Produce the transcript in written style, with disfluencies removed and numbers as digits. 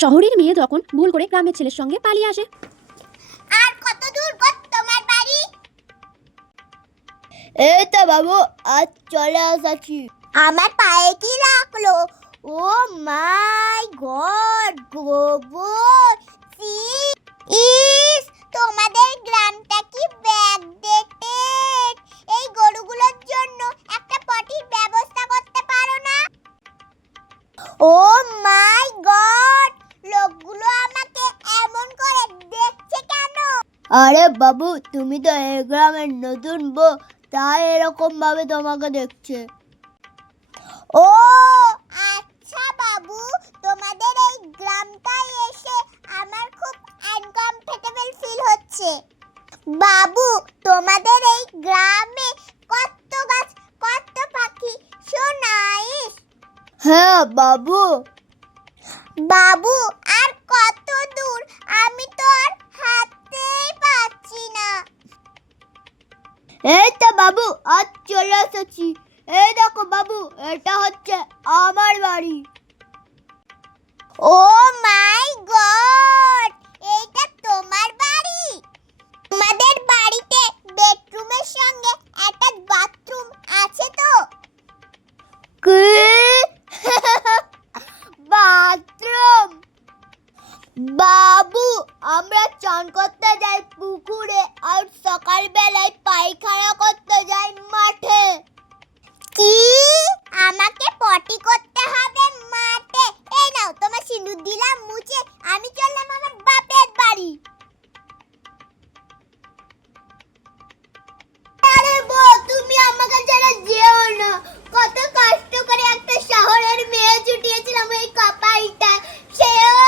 শহরের মেয়ে তখন ভুল করে গ্রামের ছেলের সঙ্গে পালিয়ে আসে। আর কত দূর গো তোমার বাড়ি? এই তো বাবু, আজ চলে আসছি। আমার পায়ে কি লাগলো? ও মাই গড, গোবর! ইস, তোমাদের গ্রামটা কি ব্যাকডেটেড! এই গরুগুলোর জন্য একটা পটির ব্যবস্থা করতে পারো না? ও মাই গড, লোকগুলো আমাকে এমন করে দেখছে কেন? আরে বাবু, তুমি তো এই গ্রামের নতুন বউ, তাই এরকম ভাবে তোমাকে দেখছে। ও আচ্ছা বাবু, তোমাদের এই গ্রামটায় এসে আমার খুব আনকমফর্টেবল ফিল হচ্ছে। বাবু, তোমাদের এই গ্রামে কত গাছ, কত পাখি, সো নাইস। হ্যাঁ বাবু। বাবু, আর কত দূর? আমি তো আর হাঁটতেই পারছি না। এই তো বাবু, আজ চলে এসেছি। এই দেখো বাবু, এটা হচ্ছে আমার বাড়ি। ও মাই গড, এইটা তোমার বাড়ি? তোমাদের বাড়িতে বেডরুমের সঙ্গে একটা বাথরুম আছে তো? কি? বাথরুম? বাবু, আমরা চান করতে যাই পুকুরে, আর সকালবেলায় পায়খানা করতে যাই মাঠে। কি? আমাকে পটি করতে হবে মাঠে? এই নাও, তোমার সিঁদুর দিলাম মুছে, আমি চললাম আমার বাপের বাড়ি। আরে বউ, তুমি আমাকে ছেড়ে যেও না। কত কষ্ট করে একটা শহরের মেয়ে জুটিয়েছিলাম এই কপালটা, সেও